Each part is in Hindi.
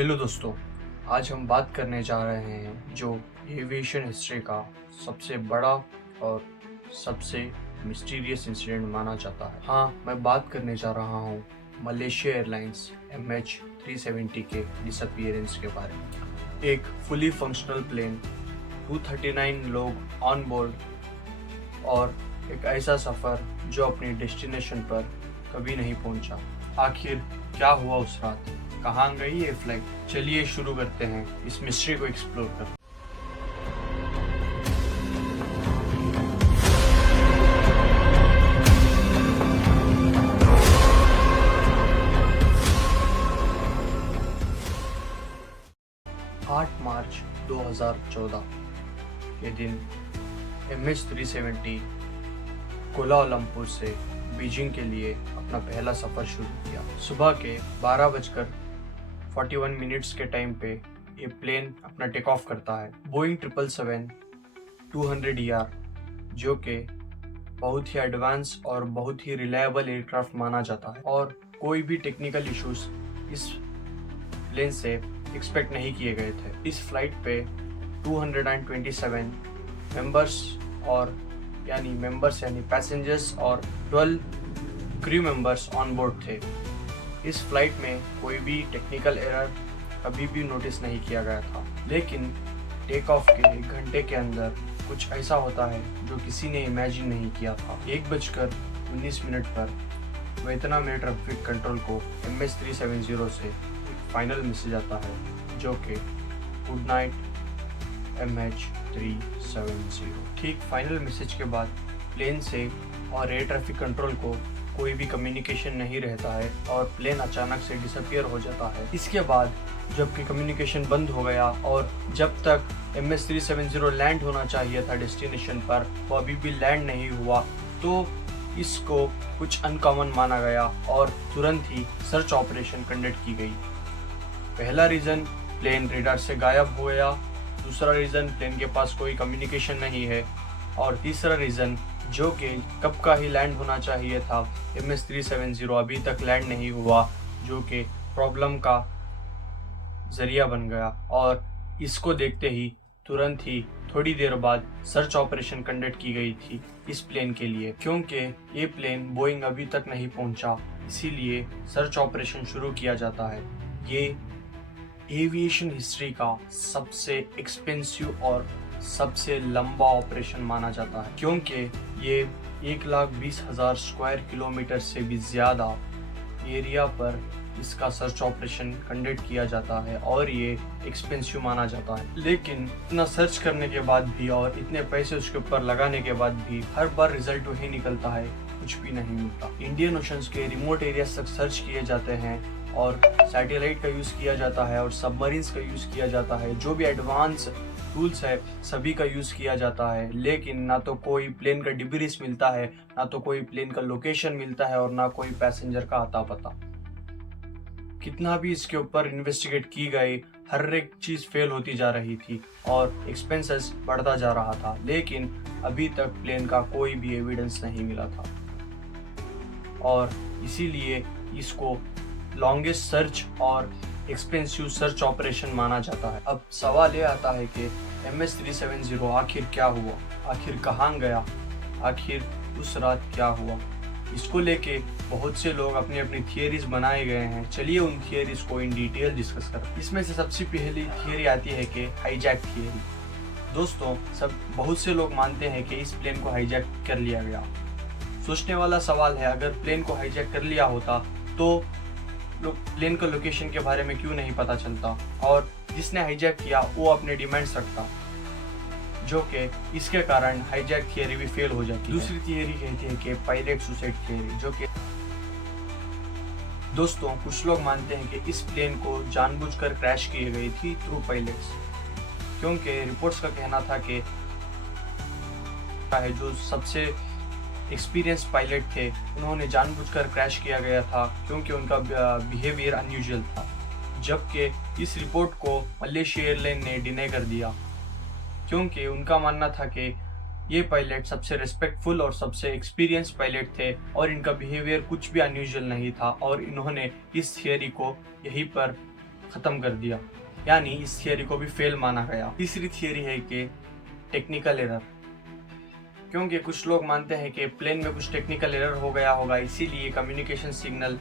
हेलो दोस्तों, आज हम बात करने जा रहे हैं जो एविएशन हिस्ट्री का सबसे बड़ा और सबसे मिस्टीरियस इंसिडेंट माना जाता है। हाँ, मैं बात करने जा रहा हूँ मलेशिया एयरलाइंस MH370 के डिसअपीयरेंस के बारे में। एक फुली फंक्शनल प्लेन, 239 लोग ऑन बोर्ड और एक ऐसा सफ़र जो अपनी डेस्टिनेशन पर कभी नहीं पहुंचा। आखिर क्या हुआ उस रात, कहाँ गई ये फ्लाइट? चलिए शुरू करते हैं इस मिस्ट्री को एक्सप्लोर कर। मार्च 2014 के दिन MH370 कोलालमपुर से बीजिंग के लिए अपना पहला सफ़र शुरू किया। सुबह के 12:41 के टाइम पे ये प्लेन अपना टेक ऑफ करता है। बोइंग 777-200ER जो कि बहुत ही एडवांस और बहुत ही रिलायबल एयरक्राफ्ट माना जाता है और कोई भी टेक्निकल इश्यूज इस प्लेन से एक्सपेक्ट नहीं किए गए थे। इस फ्लाइट पे 227 मेंबर्स यानी पैसेंजर्स और 12 क्रू मेंबर्स ऑन बोर्ड थे। इस फ्लाइट में कोई भी टेक्निकल एरर कभी भी नोटिस नहीं किया गया था, लेकिन टेक ऑफ के 1 घंटे के अंदर कुछ ऐसा होता है जो किसी ने इमेजिन नहीं किया था। 1:19 पर वियतनाम एयर ट्रैफिक कंट्रोल को MH370 से एक फाइनल मैसेज आता है जो कि गुड नाइट MH370। ठीक फाइनल मैसेज के बाद प्लेन से और एयर ट्रैफिक कंट्रोल को कोई भी कम्युनिकेशन नहीं रहता है और प्लेन अचानक से डिसअपीयर हो जाता है। इसके बाद जबकि कम्युनिकेशन बंद हो गया और जब तक MH370 लैंड होना चाहिए था डेस्टिनेशन पर, वो अभी भी लैंड नहीं हुआ, तो इसको कुछ अनकॉमन माना गया और तुरंत ही सर्च ऑपरेशन कंडक्ट की गई। पहला रीज़न, प्लेन रेडार से गायब हो गया। दूसरा रीज़न, प्लेन के पास कोई कम्युनिकेशन नहीं है। और तीसरा रीज़न, जो कि कब का ही लैंड होना चाहिए था, MH370 अभी तक लैंड नहीं हुआ, जो कि प्रॉब्लम का ज़रिया बन गया। और इसको देखते ही तुरंत ही थोड़ी देर बाद सर्च ऑपरेशन कंडक्ट की गई थी इस प्लेन के लिए। क्योंकि ये प्लेन बोइंग अभी तक नहीं पहुंचा, इसीलिए सर्च ऑपरेशन शुरू किया जाता है। ये एविएशन हिस्ट्री का सबसे एक्सपेंसिव और सबसे लंबा ऑपरेशन माना जाता है, क्योंकि ये 1,20,000 स्क्वायर किलोमीटर से भी ज़्यादा एरिया पर इसका सर्च ऑपरेशन कंडक्ट किया जाता है और ये एक्सपेंसिव माना जाता है। लेकिन इतना सर्च करने के बाद भी और इतने पैसे उसके ऊपर लगाने के बाद भी हर बार रिजल्ट वही निकलता है, कुछ भी नहीं मिलता। इंडियन ओशंस के रिमोट एरियाज तक सर्च किए जाते हैं और सैटेलाइट का यूज़ किया जाता है और सबमरीन्स का यूज़ किया जाता है। जो भी एडवांस टूल्स है सभी का यूज़ किया जाता है, लेकिन ना तो कोई प्लेन का डिब्रीस मिलता है, ना तो कोई प्लेन का लोकेशन मिलता है और ना कोई पैसेंजर का अता पता। कितना भी इसके ऊपर इन्वेस्टिगेट की गई, हर एक चीज़ फेल होती जा रही थी और एक्सपेंसेस बढ़ता जा रहा था, लेकिन अभी तक प्लेन का कोई भी एविडेंस नहीं मिला था और इसीलिए इसको लॉन्गेस्ट सर्च और एक्सपेंसिव सर्च ऑपरेशन माना जाता है। अब सवाल ये आता है कि MH370 आखिर क्या हुआ, आखिर कहाँ गया, आखिर उस रात क्या हुआ? इसको लेके बहुत से लोग अपनी अपनी थियरीज बनाए गए हैं। चलिए उन थियरीज को इन डिटेल डिस्कस करें। इसमें से सबसे पहली थियरी आती है कि हाईजैक थियरी। दोस्तों, बहुत से लोग मानते हैं कि इस प्लेन को हाईजैक कर लिया गया। सोचने वाला सवाल है, अगर प्लेन को हाईजैक कर लिया होता तो प्लेन का लोकेशन के बारे में क्यों नहीं पता चलता और जिसने हाईजैक किया वो अपने डिमांड्स रखता, जो कि इसके कारण हाईजैक थियरी भी फेल हो जाती है। दूसरी थियरी कहती है कि पायलट सुसाइड थियरी, जो कि दोस्तों कुछ लोग मानते हैं कि इस प्लेन को जानबूझकर क्रैश की गई थी थ्रू पायलट्स, क्योंकि रिपोर्ट्स का कहना था कि जो सबसे एक्सपीरियंस पायलट थे उन्होंने जानबूझकर क्रैश किया गया था क्योंकि उनका बिहेवियर अनयूजुअल था, जबकि इस रिपोर्ट को मलेशिया एयरलाइन ने डिनाई कर दिया क्योंकि उनका मानना था कि ये पायलट सबसे रिस्पेक्टफुल और सबसे एक्सपीरियंस पायलट थे और इनका बिहेवियर कुछ भी अनयूजुअल नहीं था और इन्होंने इस थियरी को यहीं पर खत्म कर दिया, यानी इस थियरी को भी फेल माना गया। तीसरी थियरी है कि टेक्निकल एरर, क्योंकि कुछ लोग मानते हैं कि प्लेन में कुछ टेक्निकल एरर हो गया होगा, इसीलिए कम्युनिकेशन सिग्नल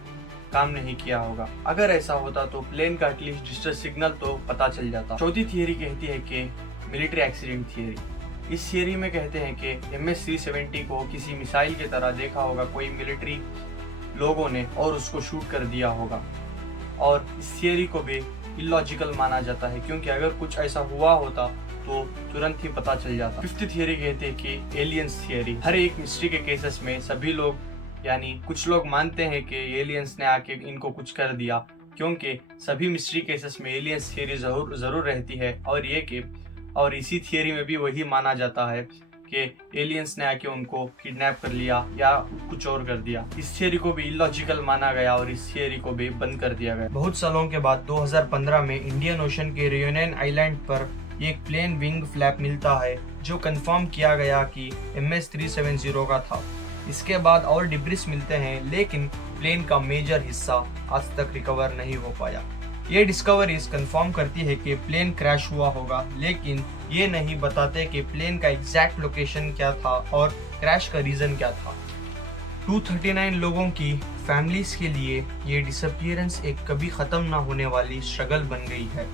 काम नहीं किया होगा। अगर ऐसा होता तो प्लेन का एटलीस्ट डिस्ट्रेस सिग्नल तो पता चल जाता। चौथी थियरी कहती है कि मिलिट्री एक्सीडेंट थियरी। इस थियरी में कहते हैं कि MS-370 को किसी मिसाइल की तरह देखा होगा कोई मिलिट्री लोगों ने और उसको शूट कर दिया होगा, और इस थियरी को भी इलॉजिकल माना जाता है, क्योंकि अगर कुछ ऐसा हुआ होता तो तुरंत ही पता चल जाता। फिफ्थ थियरी कहते हैं कि एलियंस थियरी। हर एक मिस्ट्री के केसेस में सभी लोग यानी कुछ लोग मानते हैं कि एलियंस ने आके इनको कुछ कर दिया, क्योंकि सभी मिस्ट्री केसेस में एलियंस थियरी जरूर रहती है। और इसी थियरी में भी वही माना जाता है कि एलियंस ने आके उनको किडनैप कर लिया या कुछ और कर दिया। इस थियरी को भी इलॉजिकल माना गया और इस थियरी को भी बंद कर दिया गया। बहुत सालों के बाद 2015 में इंडियन ओशन के रियूनियन आइलैंड पर एक प्लेन विंग फ्लैप मिलता है जो कंफर्म किया गया कि MS-370 का था। इसके बाद और डिब्रिस मिलते हैं, लेकिन प्लेन का मेजर हिस्सा आज तक रिकवर नहीं हो पाया। ये डिस्कवरीज कंफर्म करती है कि प्लेन क्रैश हुआ होगा, लेकिन ये नहीं बताते कि प्लेन का एग्जैक्ट लोकेशन क्या था और क्रैश का रीजन क्या था। 239 लोगों की फैमिलीज के लिए ये डिसअपीयरेंस एक कभी खत्म ना होने वाली स्ट्रगल बन गई है।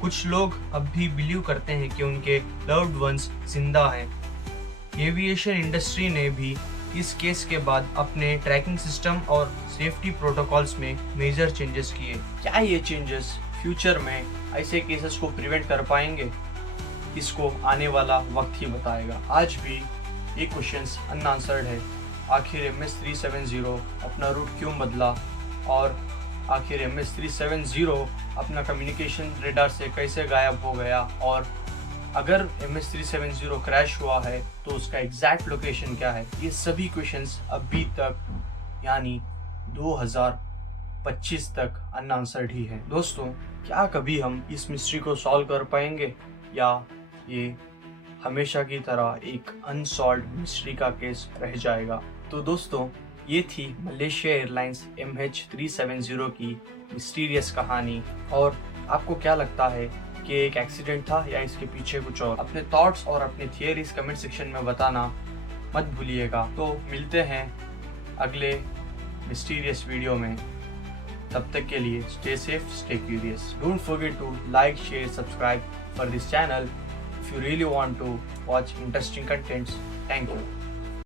कुछ लोग अब भी बिलीव करते हैं कि उनके लव्ड वंस जिंदा हैं। एविएशन इंडस्ट्री ने भी इस केस के बाद अपने ट्रैकिंग सिस्टम और सेफ्टी प्रोटोकॉल्स में मेजर चेंजेस किए। क्या ये चेंजेस फ्यूचर में ऐसे केसेस को प्रिवेंट कर पाएंगे? इसको आने वाला वक्त ही बताएगा। आज भी ये क्वेश्चंस अनआंसर्ड है। आखिर MS-370 अपना रूट क्यों बदला, और आखिर MS-370 अपना कम्युनिकेशन रेडार से कैसे गायब हो गया, और अगर MS-370 क्रैश हुआ है तो उसका एग्जैक्ट लोकेशन क्या है? ये सभी क्वेश्चंस अभी तक यानी 2025 तक अनआंसर्ड ही है। दोस्तों, क्या कभी हम इस मिस्ट्री को सॉल्व कर पाएंगे, या ये हमेशा की तरह एक अनसॉल्व्ड मिस्ट्री का केस रह जाएगा? तो दोस्तों, ये थी मलेशिया एयरलाइंस MH370 की मिस्टीरियस कहानी। और आपको क्या लगता है कि एक एक्सीडेंट था या इसके पीछे कुछ और? अपने थॉट्स और अपने थियरीज कमेंट सेक्शन में बताना मत भूलिएगा। तो मिलते हैं अगले मिस्टीरियस वीडियो में। तब तक के लिए stay safe, stay curious. Don't forget to like, share, subscribe for this channel if you really want to watch interesting contents. Thank you.